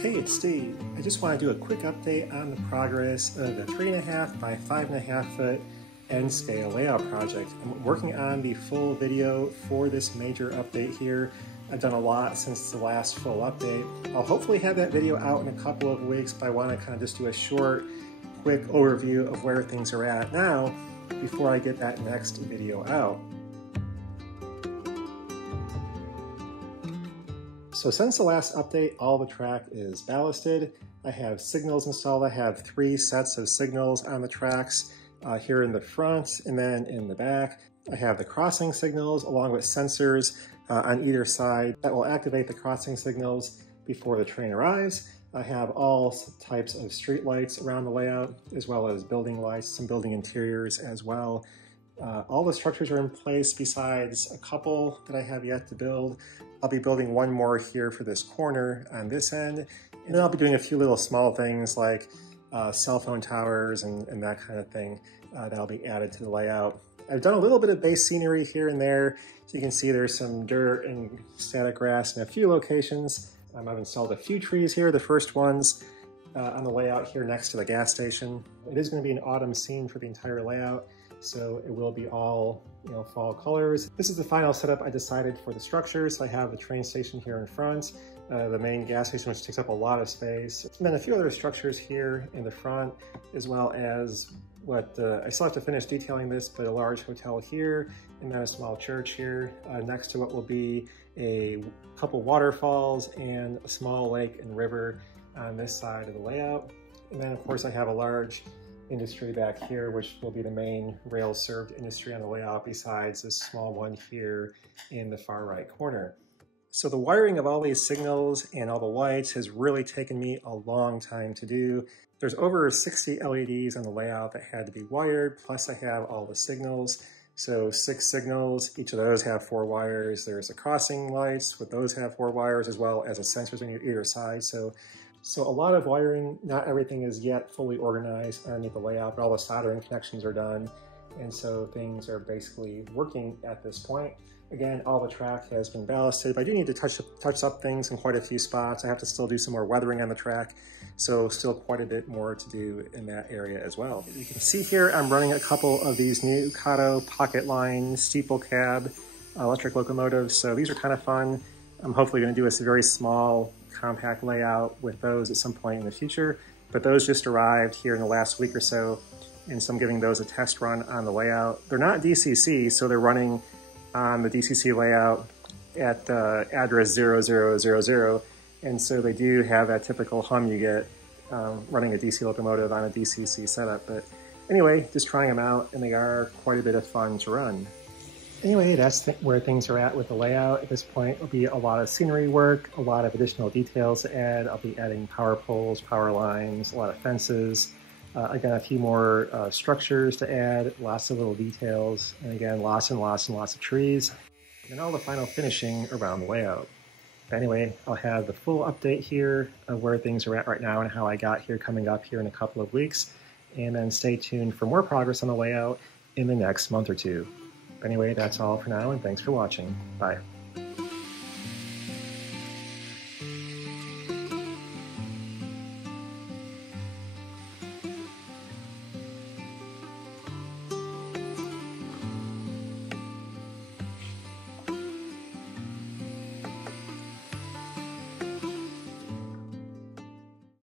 Hey, it's Steve. I just want to do a quick update on the progress of the 3.5 by 5.5 foot end scale layout project. I'm working on the full video for this major update here. I've done a lot since the last full update. I'll hopefully have that video out in a couple of weeks, but I want to kind of just do a short, quick overview of where things are at now before I get that next video out. So since the last update, all the track is ballasted. I have signals installed. I have 3 sets of signals on the tracks here in the front and then in the back. I have the crossing signals along with sensors on either side that will activate the crossing signals before the train arrives. I have all types of street lights around the layout, as well as building lights, some building interiors as well. All the structures are in place besides a couple that I have yet to build. I'll be building one more here for this corner on this end, and then I'll be doing a few little small things like cell phone towers and that kind of thing that'll be added to the layout. I've done a little bit of base scenery here and there, so you can see there's some dirt and static grass in a few locations. I've installed a few trees here, the first ones on the layout here next to the gas station. It is going to be an autumn scene for the entire layout, so it will be all, fall colors. This is the final setup I decided for the structures. I have the train station here in front, the main gas station, which takes up a lot of space, and then a few other structures here in the front, as well as what I still have to finish detailing this, but a large hotel here, and then a small church here next to what will be a couple waterfalls and a small lake and river on this side of the layout. And then of course I have a large industry back here, which will be the main rail served industry on the layout, besides this small one here in the far right corner. So the wiring of all these signals and all the lights has really taken me a long time to do. There's over 60 LEDs on the layout that had to be wired, plus I have all the signals. So 6 signals, each of those have 4 wires. There's the crossing lights, with those have 4 wires, as well as the sensors on either side. So a lot of wiring. Not everything is yet fully organized underneath the layout, but all the soldering connections are done. And so things are basically working at this point. Again, all the track has been ballasted, but I do need to touch up things in quite a few spots. I have to still do some more weathering on the track, so still quite a bit more to do in that area as well. You can see here I'm running a couple of these new Kato pocket line steeple cab electric locomotives, so these are kind of fun. I'm hopefully going to do a very small, compact layout with those at some point in the future, but those just arrived here in the last week or so, and so I'm giving those a test run on the layout. They're not DCC, so they're running on the DCC layout at address 0000, and so they do have that typical hum you get running a DC locomotive on a DCC setup. But anyway, just trying them out, and they are quite a bit of fun to run. Anyway, that's where things are at with the layout. At this point, it'll be a lot of scenery work, a lot of additional details to add. I'll be adding power poles, power lines, a lot of fences. Again, a few more structures to add, lots of little details, and again, lots and lots and lots of trees, and all the final finishing around the layout. But anyway, I'll have the full update here of where things are at right now and how I got here coming up here in a couple of weeks, and then stay tuned for more progress on the layout in the next month or two. But anyway, that's all for now, and thanks for watching. Bye.